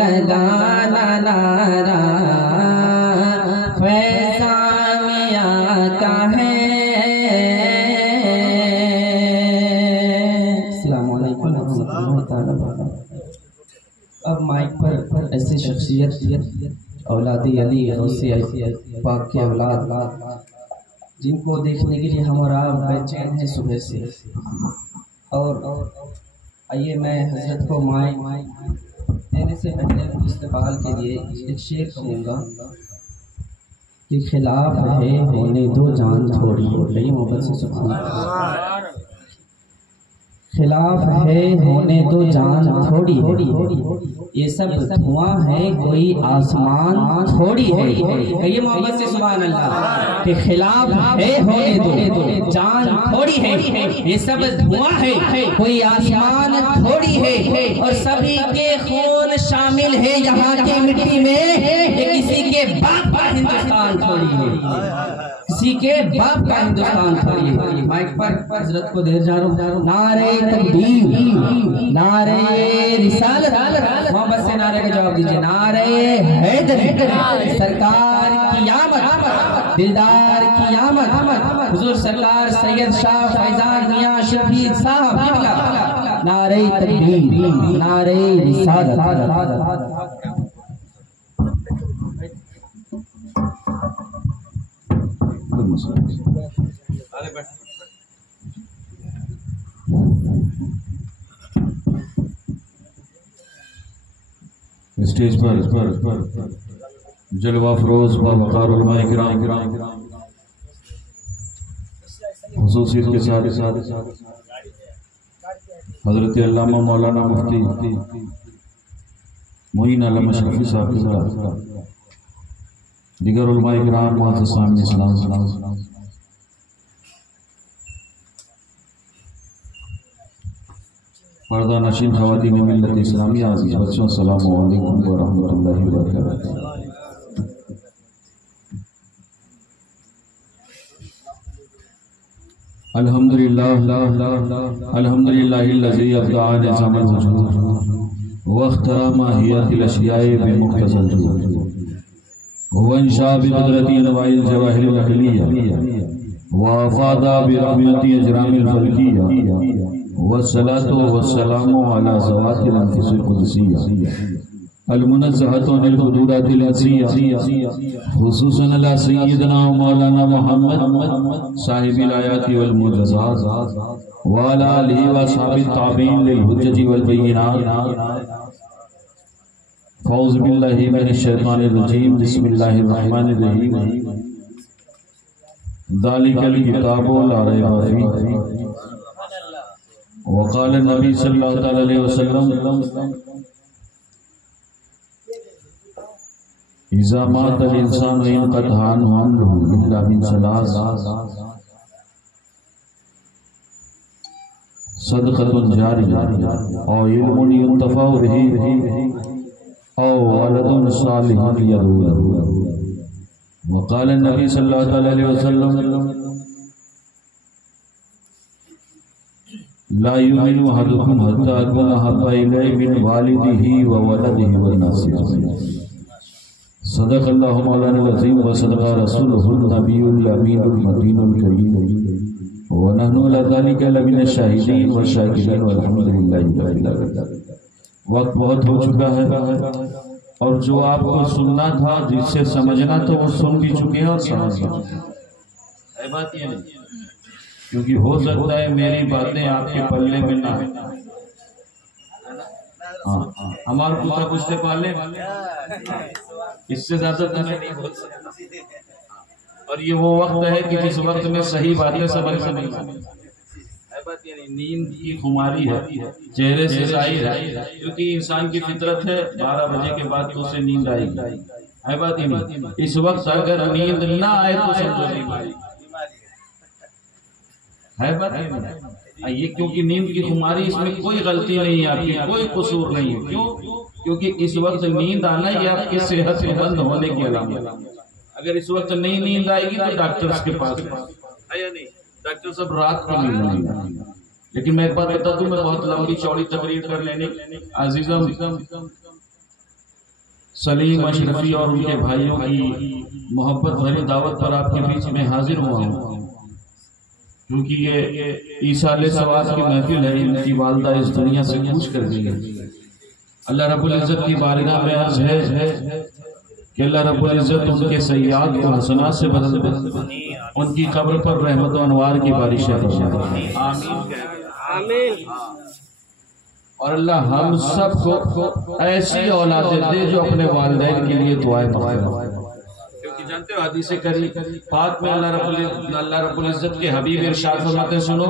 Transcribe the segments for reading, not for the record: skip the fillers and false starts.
لگانا نعرہ فیضان میاں کا ہے۔ السلام علیکم ورحمۃ اللہ تعالیٰ وبرکاتہ۔ اب مائک پر ایسی شخصیت اولاد علی غوث پاک کے اولاد جن کو دیکھنے کے لیے ہم اور آپ بے چین ہیں صبح سے، اور آئیے میں حضرت کو مائک دینے سے پہلے استقبال کے لیے ایک شعر کہوں گا کہ خلاف ہے ہونے دو جان تھوڑی، بھائی محبت سے سبحان اللہ۔ خلاف ہے ہونے دو جان تھوڑی ہے، یہ سب دھواں ہے کوئی آسمان تھوڑی ہے، کہیے محبت سے سبحان اللہ کہ خلاف ہے ہونے دو جان تھوڑی ہے، یہ سب دھواں ہے کوئی آسمان تھوڑی ہے، اور سبھی کے خون شامل ہے یہاں کی مٹی میں، یہ کسی کے باپ کا ہندوستان تھوڑی ہے، کسی کے باپ کا ہندوستان تھوڑی ہے۔ مائک پر حضرت کو دیر جا رہا ہوں۔ نعرہ تکبیر، نعرہ رسالت، محبت سے نعرے کا جواب دیجئے۔ نعرہ حیدر، سرکار کی آمد، دلدار کی آمد، حضور سرکار سید شاہ فیضان میاں شفیع صاحب، نعرہ تکبیر، نعرہ رسالت۔ اسٹیج پر جلوہ فروز باوقار علماء کرام، خصوصیت کے ساتھ حضرت علامہ مولانا مفتی معین علامہ شفیع صاحب، دیگر علماء کرام، معزز سامعین اسلام، پردہ نشین خواتین ملت اسلامی، عزیز بچوں، السلام علیکم ورحمۃ اللہ وبرکاتہ۔ الحمدللہ الذی ابدع نظام الوجود واخترع ماہیت الاشیاء بمقتضى الجود وانشا بقدرتی انواع الجواہر العقلیہ وافاد برحمتی اجرام الفلکیہ والصلاة والسلام على ذوات الانفس القدسیہ المنزہۃ عن الحدودات الانسیہ خصوصاً علی سیدنا مولانا محمد صاحب الآیات والمعجزات وعلى آلہ واصحابہ التابعین للحجج والبینات۔ فاعوذ باللہ من الشیطان الرجیم، بسم اللہ الرحمن الرحیم۔ ذالک الکتاب لا ریب فیہ وقال النبی صلی اللہ علیہ وسلم اذا مات الانسان انقطع عنه عمله الا من ثلاث صدقۃ جاریہ او علم ينتفع به او ولد صالح يدعو له۔ وقال النبی صلی اللہ علیہ وسلم لا يؤمن احدكم حتى اكون احب اليه من والده وولده والناس اجمعين۔ صدق اللہ مولانا العظیم وصدق رسولہ النبی الامین المدین الکریم ونحن علی ذلک لمن الشاہدین والشاکرین والحمدللہ رب العالمین۔ وقت بہت ہو چکا ہے اور جو آپ کو سننا تھا، جس سے سمجھنا تو وہ سن بھی چکے ہیں اور سمجھ بھی چکے ہیں۔ ہے بات یہ نہیں، کیونکہ ہو سکتا ہے میری باتیں آپ کے پلے میں نہ ہیں۔ ہمارا پوتا کچھ پالے اس سے زیادہ تو نہیں بول سکتا، اور یہ وہ وقت ہے کہ جس وقت میں صحیح باتیں سمجھ سکیں۔ نیند کی خماری ہے، چہرے سے ظاہر ہے، کیونکہ انسان کی فطرت ہے 12 بجے کے بعد تو اسے نیند آئے گی۔ ہے بات ہی نہیں، اس وقت اگر نیند نہ آئے تو سمجھو بیماری ہے۔ بات ہی نہیں، یہ کیونکہ نیند کی خماری، اس میں کوئی غلطی نہیں ہے آپ کی، کوئی قصور نہیں ہے۔ کیوں؟ کیونکہ اس وقت نیند آنا یہ آپ کی صحت مند ہونے کی علامت ہے۔ اگر اس وقت نہیں نیند آئے گی تو ڈاکٹرز کے پاس ہے یا نہیں، ڈاکٹر صاحب رات کو نیند نہیں آئے گی۔ لیکن میں ایک بات بتا دوں، میں بہت لمبی چوڑی تقریر کر لینے عزیزم سلیم اشرفی اور ان کے بھائیوں کی محبت بھری دعوت پر آپ کے بیچ میں حاضر ہوا ہوں، کیونکہ یہ ایصال ثواب کی محفل ہے۔ ان کی والدہ اس دنیا سے کوچ کر گئی ہے۔ اللہ رب العزت کی بارگاہ میں عرض ہے کہ اللہ رب العزت ان کے سیئات کو حسنات سے بدل دے، ان کی قبر پر رحمت و انوار کی بارشیں برسائے، آمین۔ اور اللہ ہم سب کو ایسی اولادیں دے جو اپنے والدین کے لیے دعائیں مغفرت، کیونکہ جانتے ہو حدیث کریم پاک میں اللہ رب العزت کے حبیب ارشاد فرماتے ہیں، سنو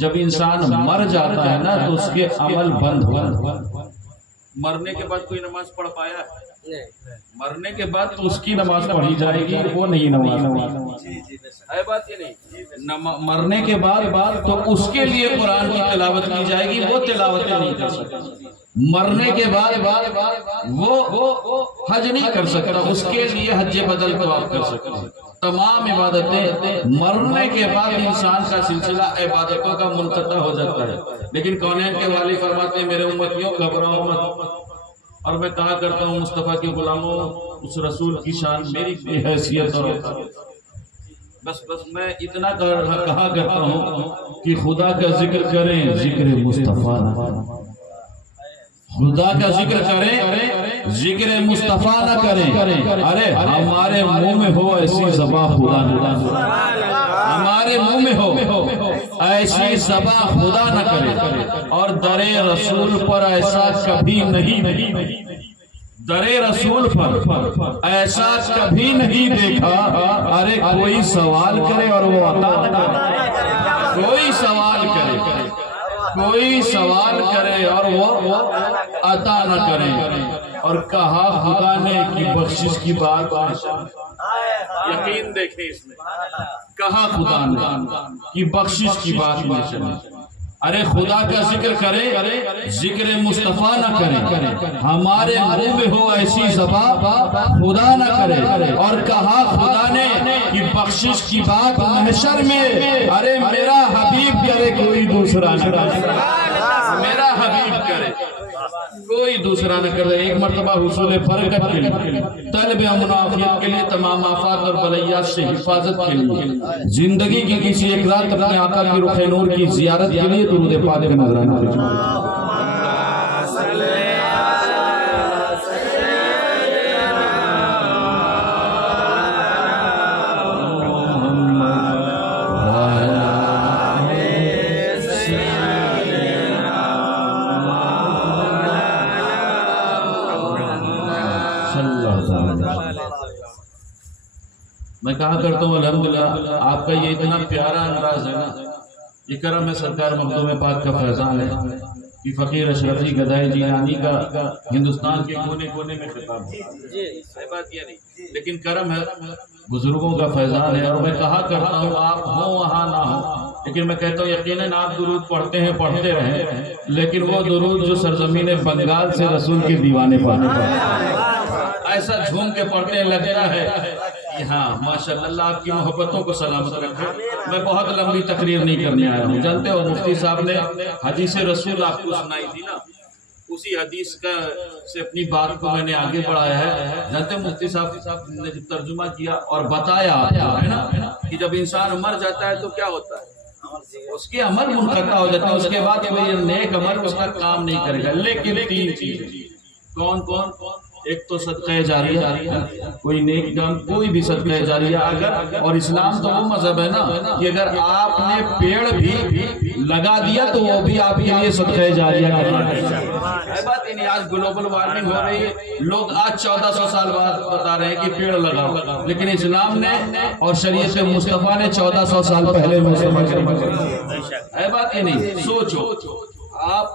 جب انسان مر جاتا ہے نا تو اس کے عمل بند ہو۔ مرنے کے بعد کوئی نماز پڑھ پایا ہے؟ مرنے کے بعد تو اس کی نماز پڑھی جائے گی، وہ نہیں نماز ہے بات یہ نہیں۔ مرنے کے بعد تو اس کے لیے قرآن کی تلاوت کی جائے گی، وہ تلاوت نہیں کر سکتا۔ مرنے کے بعد وہ حج نہیں کر سکتا، اس کے لیے حج بدل تو آپ کر سکتے ہیں۔ تمام عبادتیں مرنے کے بعد انسان کا سلسلہ عبادتوں کا منقطع ہو جاتا ہے، لیکن کونین کے والی فرماتے ہیں میرے امتیوں گھبراؤ مت، اور میں کہا کرتا ہوں مصطفیٰ کے غلاموں اس رسول کی شان میری کوئی حیثیت اور بس میں اتنا کہا کرتا ہوں کہ خدا کا ذکر کریں، ذکر مصطفیٰ نہ، خدا کا ذکر کریں، ذکر مصطفیٰ نہ کریں۔ ارے ہمارے منہ میں ہو ایسی زباں خدا نہ، ہمارے منہ میں ہو ایسی زباں خدا نہ کرے، اور در رسول پر ایسا کبھی نہیں، در رسول پر ایسا کبھی نہیں دیکھا۔ ارے کوئی سوال کرے اور وہ عطا نہ کرے، کوئی سوال کرے، کوئی سوال کرے اور وہ عطا نہ کرے۔ اور کہا خدا نے کہ بخشش کی بات، یقین دیکھیں اس میں، کہا خدا نے کہ بخشش کی بات نہ چلے۔ ارے خدا کا ذکر کرے، ذکر مصطفیٰ نہ کرے، ہمارے منہ میں ہو ایسی زبان خدا نہ کرے۔ اور کہا خدا نے کہ بخشش کی بات محشر میں، ارے میرا حبیب کرے کوئی دوسرا نہ کرے، میرا حبیب کرے کوئی دوسرا نہ کرے۔ ایک مرتبہ حصول برکت کے لیے، طلب امن و عافیت کے لیے، تمام آفات اور بلیات سے حفاظت کے لیے، زندگی کی کسی ایک رات اپنے آقا کی رخ نور کی زیارت کے لیے درود پاک کا نذرانہ بھیجو۔ میں کہا کرتا ہوں الحمدللہ آپ کا یہ اتنا پیارا انداز ہے نا، یہ کرم ہے سرکار مخدوم پاک کا فیضان ہے کہ فقیر اشرفی گدائی جیلانی کا ہندوستان کے کونے کونے میں خطاب ہے، بات یہ نہیں، لیکن کرم ہے، بزرگوں کا فیضان ہے۔ اور میں کہا کرتا ہوں آپ ہوں وہاں نہ ہوں، لیکن میں کہتا ہوں یقیناً آپ درود پڑھتے ہیں، پڑھتے رہیں، لیکن وہ درود جو سرزمین بنگال سے رسول کے دیوانے پڑھتے ہیں ایسا جھوم کے پڑھتے ہیں، لگتا ہے کہ ہاں ماشاءاللہ اللہ آپ کی محبتوں کو سلامت رکھے۔ میں بہت لمبی تقریر نہیں کرنے آیا ہوں، جانتے ہو مفتی صاحب نے حدیث رسول آپ کو سنائی تھی نا، اسی حدیث کا سے اپنی بات کو میں نے آگے بڑھایا ہے۔ جانتے ہو مفتی صاحب نے جب ترجمہ کیا اور بتایا آپ کو ہے نا کہ جب انسان مر جاتا ہے تو کیا ہوتا ہے، اس کے عمل منقطع ہو جاتا ہے، اس کے بعد کوئی نیک عمل اس کا کام نہیں کرے گا، لیکن تین چیز کون کون؟ ایک تو صدقہ جاریہ، کوئی نیک کام، کوئی بھی صدقہ جاریہ اگر، اور اسلام تو وہ مذہب ہے نا کہ اگر آپ نے پیڑ بھی لگا دیا تو وہ بھی آپ کے لیے صدقہ جاریہ ہے۔ بات ہی نہیں، آج گلوبل وارمنگ ہو رہی ہے، لوگ آج 1400 سال بعد بتا رہے ہیں کہ پیڑ لگاؤ، لیکن اسلام نے اور شریعت مصطفیٰ نے 1400 سال پہلے ہے۔ بات ہی نہیں، سوچو آپ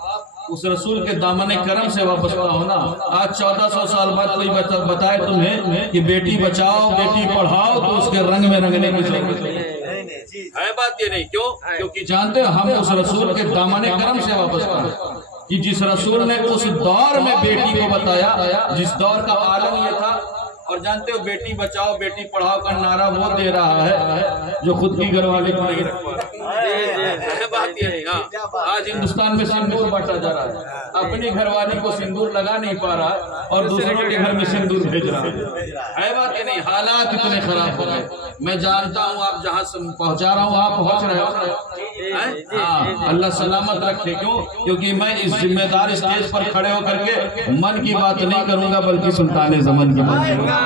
اس رسول کے دامن کرم سے واپس پاؤ نا۔ آج 1400 سال بعد کوئی بتائے تمہیں کہ بیٹی بچاؤ بیٹی پڑھاؤ تو اس کے رنگ میں رنگنے کی ضرورت ہے۔ بات یہ نہیں، کیوں؟ کیونکہ جانتے ہو ہم اس رسول کے دامن کرم سے واپس پائے کہ جس رسول نے اس دور میں بیٹی کو بتایا، جس دور کا عالم یہ تھا۔ اور جانتے ہو بیٹی بچاؤ بیٹی پڑھاؤ کا نعرہ وہ دے رہا ہے جو خود کی گھر والے کو نہیں رکھوا رہا ہے۔ بات یہ نہیں. ہاں آج ہندوستان میں سندور بانٹا جا رہا ہے, اپنی گھر والی کو سندور لگا نہیں پا رہا اور دوسروں کے گھر میں سندور بھیج رہا ہے. بات یہ نہیں, حالات اتنے خراب ہو گئے. میں جانتا ہوں آپ جہاں سے پہنچا رہا ہوں وہاں پہنچ رہے ہو. ہاں اللہ سلامت رکھے. کیوں؟ کیونکہ میں اس ذمہ دار اسٹیج پر کھڑے ہو کر کے من کی بات نہیں کروں گا بلکہ سلطان زمن کی بات کروں گا.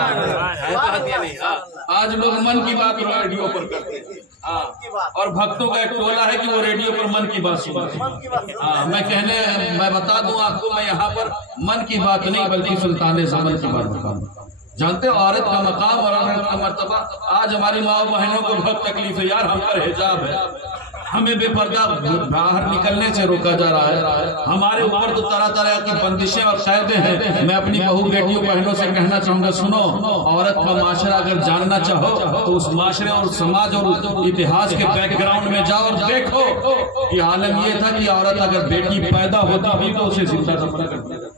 آج لوگ من کی بات ریڈیو پر کرتے ہیں, اور بھکتوں کا ایک ٹولہ ہے کہ وہ ریڈیو پر من کی بات سنتے ہیں. میں بتا دوں آپ کو, میں یہاں پر من کی بات نہیں بلکہ سلطان زمن کی بات بتا دوں. جانتے ہو عورت کا مقام اور عورت کا مرتبہ. آج ہماری ماں بہنوں کو بہت تکلیف ہے یار, ہم پر حجاب ہے, ہمیں بے پردہ باہر نکلنے سے روکا جا رہا ہے, ہمارے اوپر تو طرح طرح کی بندشیں اور قیدیں ہیں. میں اپنی بہو بیٹیوں بہنوں سے کہنا چاہوں گا, سنو, عورت کا معاشرہ اگر جاننا چاہو تو اس معاشرے اور سماج اور اتہاس کے بیک گراؤنڈ میں جاؤ اور دیکھو کہ عالم یہ تھا کہ عورت اگر بیٹی پیدا ہوتی بھی تو اسے زندہ دفن کرتے تھے.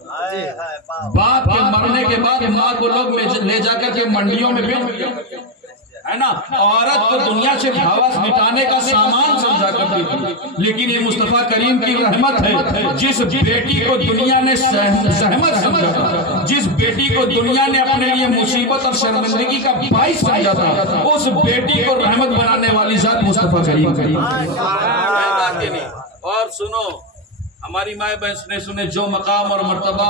باپ کے مرنے کے بعد ماں کو لوگ لے جا کر کے منڈیوں میں بیچ دیا ہے نا. عورت کو دنیا سے حواس مٹانے کا سامان سمجھا کرتی تھی, لیکن یہ مصطفیٰ کریم کی رحمت ہے. جس بیٹی کو دنیا نے زحمت سمجھا تھا, جس بیٹی کو دنیا نے اپنے لیے مصیبت اور شرمندگی کا باعث سمجھا تھا, اس بیٹی کو رحمت بنانے والی ذات مصطفیٰ کریم. اور سنو, ہماری مائیں بہن نے سنے, جو مقام اور مرتبہ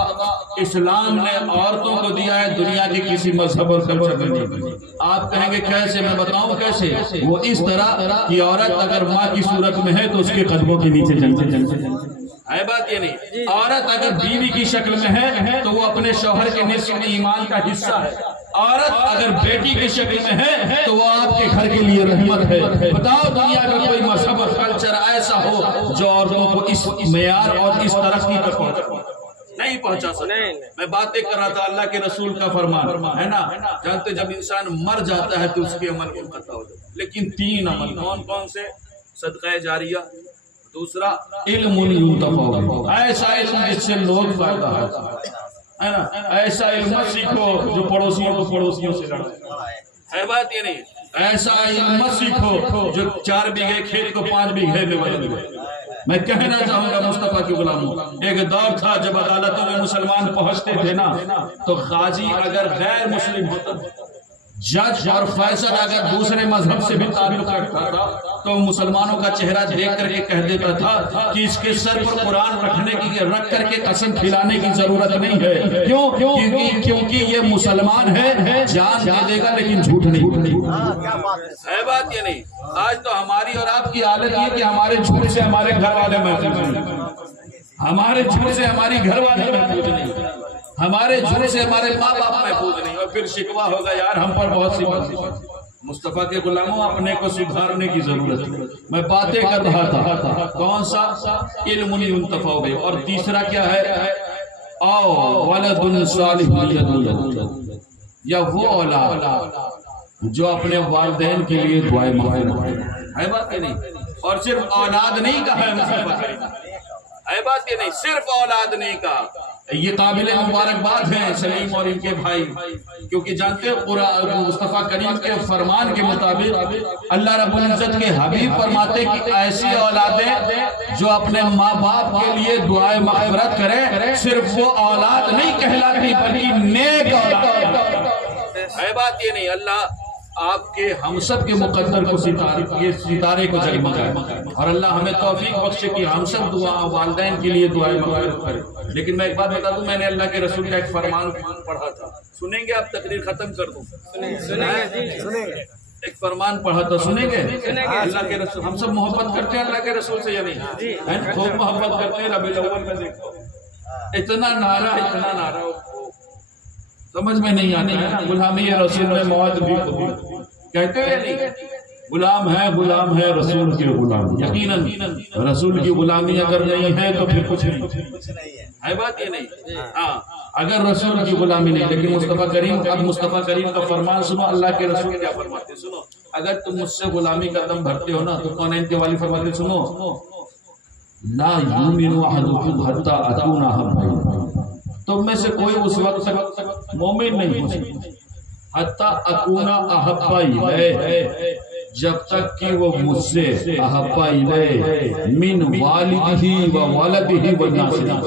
اسلام نے عورتوں کو دیا ہے دنیا کے کسی مذہب اور کلچر میں نہیں. آپ کہیں گے کیسے؟ میں بتاؤں کیسے. وہ اس طرح کہ عورت اگر ماں کی صورت میں ہے تو اس کے قدموں کے نیچے جنتے ہے. بات یہ نہیں, عورت اگر بیوی کی شکل میں ہے تو وہ اپنے شوہر کے نصف ایمان کا حصہ ہے. عورت اگر بیٹی کی شکل میں ہے تو وہ آپ کے گھر کے لیے رحمت ہے. بتاؤ دنیا کا کوئی مذہب اور کلچر ایسا ہو جو عورتوں کو اس معیار اور اس ترقی تک نہیں پہنچا سکتا. میں باتیں کر رہا تھا, اللہ کے رسول کا فرمان ہے نا. جانتے جب انسان مر جاتا ہے تو اس کے عمل منقطع ہو جاتا ہے, لیکن 3 عمل کون کون سے؟ صدقہ جاریہ, دوسرا علم ينتفع, ایسا علم جس سے لوگ فائدہ ہے نا, ایسا علم سیکھو جو پڑوسیوں کو پڑوسیوں سے لڑے. بات یہ نہیں, ایسا علم سیکھو جو 4 بیگھے کھیت کو 5 بیگھے میں بدل دے. میں کہنا چاہوں گا مصطفیٰ کے غلاموں, ایک دور تھا جب عدالتوں میں مسلمان پہنچتے تھے نا, تو قاضی اگر غیر مسلم ہوتا, جج اور فیصل اگر دوسرے مذہب سے بھی تعلق رکھتا تھا, تو مسلمانوں کا چہرہ دیکھ کر کے کہہ دیتا تھا کہ اس کے سر پر قرآن رکھ کر کے قسم کھلانے کی ضرورت نہیں ہے. کیوں؟ کیونکہ یہ مسلمان ہے, جان دے دے گا لیکن جھوٹ نہیں. ہے بات یہ نہیں. آج تو ہماری اور آپ کی حالت یہ کہ ہمارے جھوٹ سے ہمارے گھر والے محفوظ نہیں, ہمارے جھوٹ سے ہماری گھر والے محفوظ نہیں, ہمارے جھوٹ سے ہمارے ماں باپ محفوظ نہیں, اور پھر شکوہ ہوگا یار ہم پر بہت سی بات. مصطفیٰ کے غلاموں, اپنے کو سدھارنے کی ضرورت ہے. میں باتیں کر رہا تھا, کون سا؟ علم ينتفع به. اور تیسرا کیا ہے؟ او ولد صالح يدعو له, یا وہ اولاد جو اپنے والدین کے لیے دعائیں مانگے. ہے بات یہ نہیں. اور صرف اولاد نہیں کہا ہے مصطفیٰ, ہے بات یہ نہیں, صرف اولاد نہیں کہا. یہ قابل مبارکباد ہیں سلیم اور ان کے بھائی, کیونکہ جانتے ہیں مصطفیٰ کریم کے فرمان کے مطابق اللہ رب العزت کے حبیب فرماتے کہ ایسی اولادیں جو اپنے ماں باپ کے لیے دعائیں مغفرت کرے, صرف وہ اولاد نہیں کہلاتی بلکہ نیک اولاد. ہے بات یہ نہیں. اللہ آپ کے ہم سب کے مقدر کو ستارے کو جگمگائے, اور اللہ ہمیں توفیق بخشے کہ ہم سب والدین کے لیے دعائیں مغفرت کریں. لیکن میں ایک بات بتا دوں, میں نے اللہ کے رسول کا ایک فرمان پڑھا تھا, سنیں گے آپ؟ تقریر ختم کر دوں. ایک فرمان پڑھا تھا, سنیں گے؟ اللہ کے رسول, ہم سب محبت کرتے ہیں اللہ کے رسول سے یا نہیں؟ خوب محبت کرتے ہیں. ربیع الاول میں دیکھو اتنا نعرہ سمجھ میں نہیں آتا ہے نا. غلامی رسول میں موت بھی کہتے ہیں نہیں, غلام ہے رسول کے غلام. یقیناً رسول کی غلامی اگر نہیں ہے تو پھر کچھ نہیں ہے. بات یہ نہیں. ہاں اگر رسول کی غلامی نہیں, لیکن مصطفیٰ کریم, اب مصطفیٰ کریم کا فرمان سنو. اللہ کے رسول کیا فرماتے سنو. اگر تم مجھ سے غلامی کا دم بھرتے ہو نا, تو کونین کے والی فرماتے سنو, لا یؤمن احدکم حتی اکون احب, تم میں سے کوئی اس وقت تک مومن نہیں ہو سکتا حتی اکون احب, جب تک کہ وہ مجھ سے احب الیہ من والدہ و ولدہ والناس،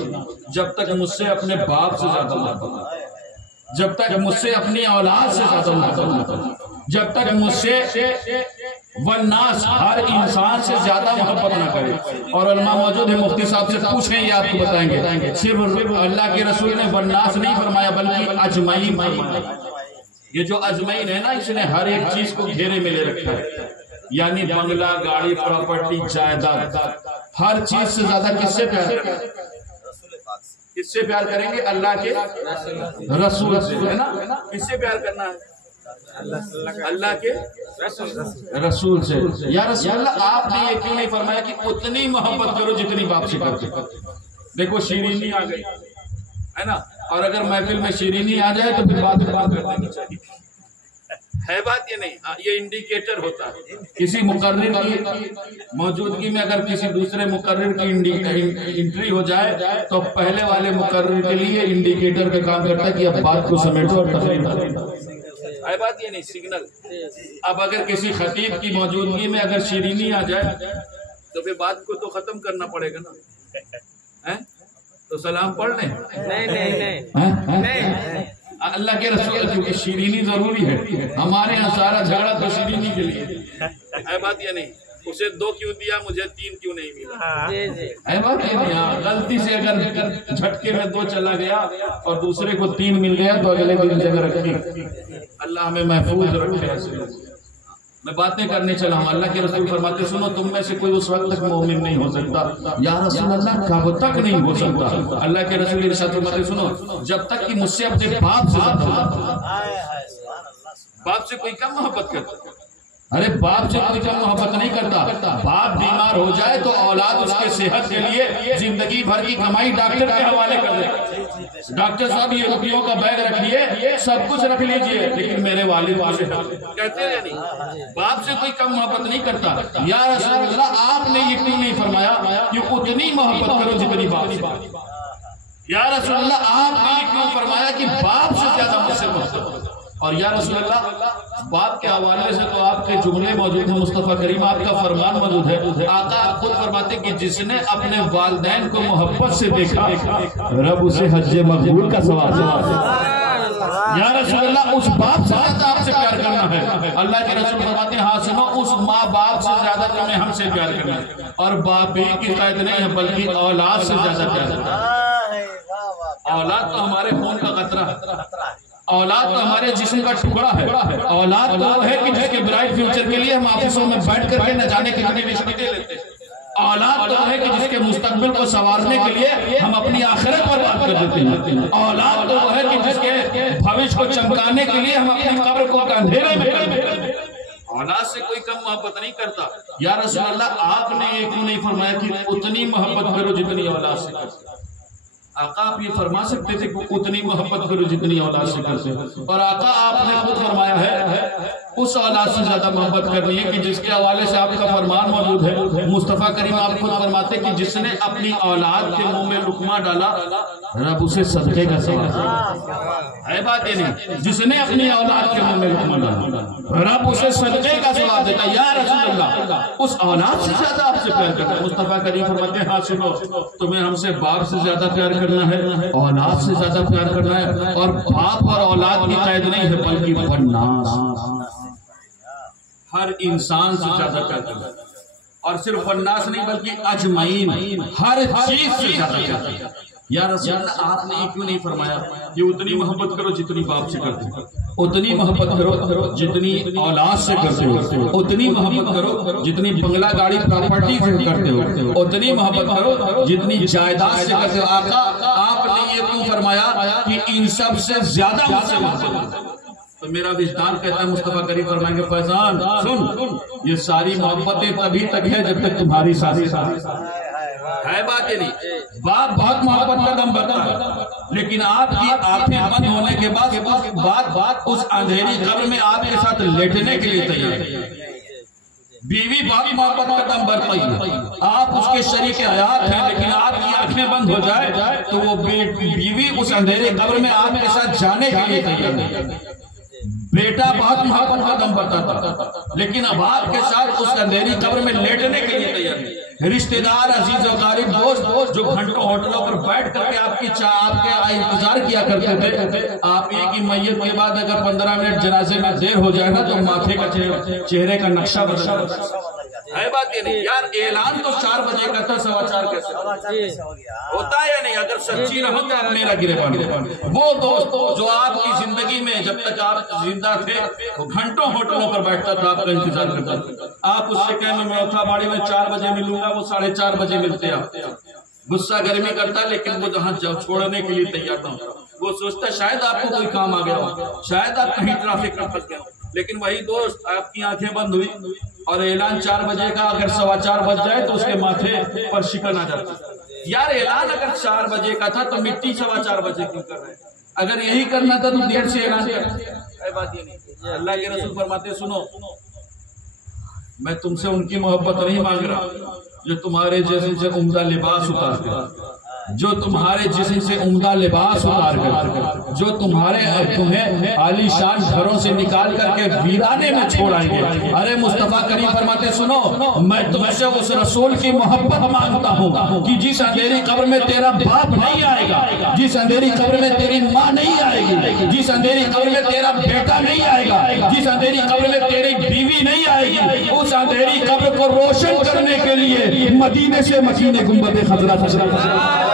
جب تک مجھ سے اپنے باپ سے زیادہ محبت، جب تک مجھ سے اپنی اولاد سے زیادہ محبت، جب تک مجھ سے والناس ہر انسان سے زیادہ محبت نہ کرے۔ اور علماء موجود ہیں، مفتی صاحب سے پوچھیں، یہ آپ کو بتائیں گے۔ صرف اللہ کے رسول نے والناس نہیں فرمایا بلکہ اجمعین فرمایا۔ یہ جو اجمعین ہے نا، اس نے ہر ایک چیز کو گھیرے میں لے رکھا ہے، یعنی بنگلہ، گاڑی، پراپرٹی، جائیداد، ہر چیز سے زیادہ کس سے پیار کریں گے؟ کس سے پیار کریں گے؟ اللہ کے رسول سے، ہے نا؟ کس سے پیار کرنا ہے؟ اللہ کے رسول سے۔ یا رسول اللہ، آپ نے یہ کیوں نہیں فرمایا کہ اتنی محبت کرو جتنی باپ سے کرتے؟ دیکھو شیرینی آ گئی ہے نا، اور اگر محفل میں شیرینی آ جائے تو پھر بات کر دینی چاہیے، ہے بات یہ نہیں؟ یہ انڈیکیٹر ہوتا ہے کسی مقرر کی موجودگی میں۔ اگر کسی دوسرے مقرر کی انٹری ہو جائے تو پہلے والے مقرر کے لیے انڈیکیٹر کا کام کرتا ہے کہ اب بات کو سمیٹو اور تقریر کرو، ہے بات یہ نہیں؟ سگنل۔ اب اگر کسی خطیب کی موجودگی میں اگر شیرینی آ جائے تو پھر بات کو تو ختم کرنا پڑے گا نا، تو سلام پڑھ لیں؟ نہیں، اللہ کے رسول، کیونکہ شیرینی ضروری ہے۔ ہمارے یہاں سارا جھگڑا تو شیرینی کے لیے ہے، بات یہ نہیں؟ اسے 2 کیوں دیا، مجھے 3 کیوں نہیں ملا، ہے بات یہ نہیں؟ غلطی سے اگر جھٹکے میں 2 چلا گیا اور دوسرے کو 3 مل گیا تو اگلے دن جگہ رکھی۔ اللہ ہمیں محفوظ رکھے۔ میں باتیں کرنے چلا ہوں، اللہ کے رسول فرماتے سنو، تم میں سے کوئی اس وقت تک مومن نہیں ہو سکتا۔ یا رسول اللہ، کب تک نہیں ہو سکتا؟ اللہ کے رسول ارشاد فرماتے سنو، جب تک کہ مجھ سے اپنے باپ سے باپ سے کوئی کم محبت کرتا۔ ارے باپ سے کوئی کم محبت نہیں کرتا۔ باپ بیمار ہو جائے تو اولاد اس کے صحت کے لیے زندگی بھر کی کمائی ڈاکٹر کے حوالے کر دے۔ ڈاکٹر صاحب یہ روپیوں کا بیگ رکھیے، سب کچھ رکھ لیجئے، لیکن میرے والد سے کہتے ہیں نہیں، باپ سے کوئی کم محبت نہیں کرتا۔ یا رسول اللہ، آپ نے یہ کیوں نہیں فرمایا کہ اتنی محبت کرو جتنی باپ سے؟ یا رسول اللہ، آپ نے یہ کیوں فرمایا کہ باپ سے زیادہ مجھ سے محبت؟ اور یا رسول اللہ، باپ کے حوالے سے تو آپ کے جملے موجود ہیں، مصطفیٰ کریم آپ کا فرمان موجود ہے۔ آقا آپ خود فرماتے کہ جس نے اپنے والدین کو محبت سے دیکھا، رب اسے حج مقبول کا ثواب دے۔ یا رسول اللہ، اس باپ سے زیادہ آپ سے پیار کرنا ہے۔ اللہ کے رسول فرماتے ہیں، ہاں سنو، اس ماں باپ سے زیادہ تمہیں ہم سے پیار کرنا ہے۔ اور باپ بھی کی قید نہیں ہے، بلکہ اولاد سے زیادہ پیار کرنا ہے۔ اولاد تو ہمارے خون کا قطرہ ہے، اولاد تو ہمارے جسم کا ٹکڑا ہے، اولاد تو وہ ہے کہ جس کے برائٹ فیوچر کے لیے ہم آفسوں میں بیٹھ کر کے نہ جانے کے کتنے رشتے دے لیتے ہیں۔ اولاد تو ہے کہ جس کے مستقبل کو سنوارنے کے لیے ہم اپنی آخرت پر بات کر دیتے ہیں۔ اولاد تو وہ ہے کہ جس کے بھوش کو چمکانے کے لیے ہم اپنی قبر کو اندھیرے میں کر دیتے ہیں۔ اولاد سے کوئی کم محبت نہیں کرتا۔ یا رسول اللہ، آپ نے یہ کیوں نہیں فرمایا کہ اتنی محبت کرو جتنی اولاد سے کرتے؟ آقا آپ یہ فرما سکتے تھے کہ اتنی محبت کرو جتنی اولاد سے کرتے، اور آقا آپ نے خود فرمایا ہے اس اولاد سے زیادہ محبت کرنی ہے کہ جس کے حوالے سے آپ کا فرمان موجود ہے۔ مصطفیٰ کریم آپ خود فرماتے کہ جس نے اپنی اولاد کے منہ میں لقمہ ڈالا، رب اسے صدقے کا ثواب ہے۔ بات یہ نہیں؟ جس نے اپنی اولاد کے منہ میں لقمہ ڈالا، رب اسے صدقے کا ثواب دیتا۔ یا رسول اللہ، اس اولاد سے زیادہ آپ سے پیار کرتا ہے۔ مصطفیٰ کریم فرماتے ہیں، ہاں سنو، تمہیں ہم سے باپ سے زیادہ پیار کرنا ہے، اولاد سے زیادہ پیار کرنا ہے، اور باپ اور اولاد کی قید نہیں ہے، بلکہ والناس، ہر انسان سے زیادہ پیار کرنا ہے۔ اور صرف والناس نہیں بلکہ اجمعین، ہر چیز سے زیادہ پیار کرنا ہے۔ یا رسول اللہ، آپ نے کیوں نہیں فرمایا کہ اتنی محبت کرو جتنی باپ سے کرتے ہو، اتنی محبت کرو جتنی اولاد سے کرتے ہو، اتنی محبت کرو جتنی بنگلہ گاڑی پراپرٹی سے کرتے ہو، اتنی محبت کرو جتنی جائیداد سے کرتے ہو۔ آقا آپ نے یہ کیوں فرمایا کہ ان سب سے زیادہ مجھ سے محبت؟ تو میرا وجدان کہتا ہے، مصطفیٰ کریم فرمائیں گے، فیضان سن، یہ ساری محبتیں تبھی تک ہے جب تک تمہاری ساتھی ہے۔ بات یہ نہیں، باپ بہت محبت کا دم بھرتا ہے، لیکن آپ کی آنکھیں بند ہونے کے بعد اس اندھیری قبر میں آپ کے ساتھ لیٹنے کے لیے تیار ہے۔ بیوی بہت محبت کا دم بھرتی ہے، آپ اس کے شریک حیات ہیں، لیکن آپ کی آنکھیں بند ہو جائے تو وہ بیوی اس اندھیرے قبر میں آپ کے ساتھ جانے کے لیے تیار ہے۔ بیٹا بہت محبت کا دم بھرتا تھا، لیکن اب آپ کے ساتھ اس اندھیری قبر میں لیٹنے کے لیے تیار نہیں۔ رشتہ دار، عزیز و قریب، دوست جو گھنٹوں ہوٹلوں پر بیٹھ کر کے آپ کے انتظار کیا کرتے تھے، آپ ہی کی میت کے بعد اگر 15 منٹ جنازے میں دیر ہو جائے نا تو ماتھے کا چہرے کا نقشہ بدل ہے بات یہ نہیں یار۔ اعلان تو 4 بجے کا تھا، 4:15 کیسے ہوتا ہے یا نہیں؟ اگر سچی رہو تو آپ میرا گریبان۔ وہ دوست جو آپ کی زندگی میں جب تک آپ زندہ تھے وہ گھنٹوں ہوٹلوں پر بیٹھتا تھا، آپ کا انتظار کرتا تھا۔ آپ اس سے کہنے میں اتھا باڑی میں 4 بجے ملوں گا، وہ 4:30 بجے ملتے آپ۔ غصہ گرمی کرتا لیکن وہ جہاں چھوڑنے کے لیے تیار نہ ہوتا۔ وہ سوچتا شاید آپ کو کوئی کام آ گیا ہو، شاید آپ کہیں ٹریفک میں پھنس گئے ہو، لیکن وہی دوست آپ کی آنکھیں بند ہوئی اور اعلان 4 بجے کا اگر 4:15 بج جائے تو اس کے ماتھے پر شکن آ جاتی۔ یار اعلان اگر 4 بجے کا تھا تو مٹی 4:15 بجے کیوں کر رہے ہیں؟ اگر یہی کرنا تھا تو دیر سے اعلان کرتے۔ بات یہ نہیں، اللہ کے رسول فرماتے سنو، میں تم سے ان کی محبت نہیں مانگ رہا جو تمہارے جسم سے عمدہ لباس اتار کر، جو تمہارے جسم سے عمدہ لباس اتار کر، جو تمہیں عالی شان گھروں سے نکال کر کے ویرانے میں چھوڑ آئیں گے۔ ارے مصطفیٰ کریم فرماتے سنو، میں تم سے اس رسول کی محبت مانگتا ہوں کہ جس اندھیری قبر میں تیرا باپ نہیں آئے گا، جس اندھیری قبر میں تیری ماں نہیں آئے گی، جس اندھیری قبر میں تیرا بیٹا نہیں آئے گا، جس اندھیری قبر میں تیری بیوی نہیں آئے گی، اس اندھیری قبر کو روشن کرنے کے لیے مدینے سے مکینے گنبد خضرا تشریف لائے۔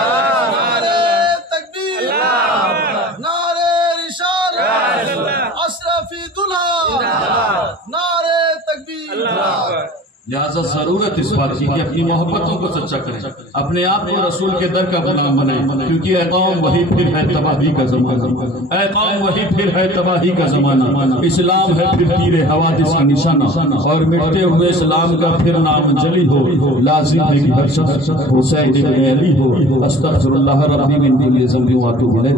لہذا ضرورت اس بات کی کہ اپنی محبتوں کو سچا کریں، اپنے آپ کو رسول کے در کا غلام بنائیں، کیونکہ اے قوم وہی پھر ہے تباہی کا زمانہ، اے قوم وہی پھر ہے تباہی کا زمانہ۔ اسلام ہے پھر تیر حوادث کا نشانہ، اور مٹتے ہوئے اسلام کا پھر نام جلی ہو، لازم ہے کہ ہر شخص حسین ابن علی ہو۔ استغفر اللہ ربی من کل ذنب واتوب الیہ۔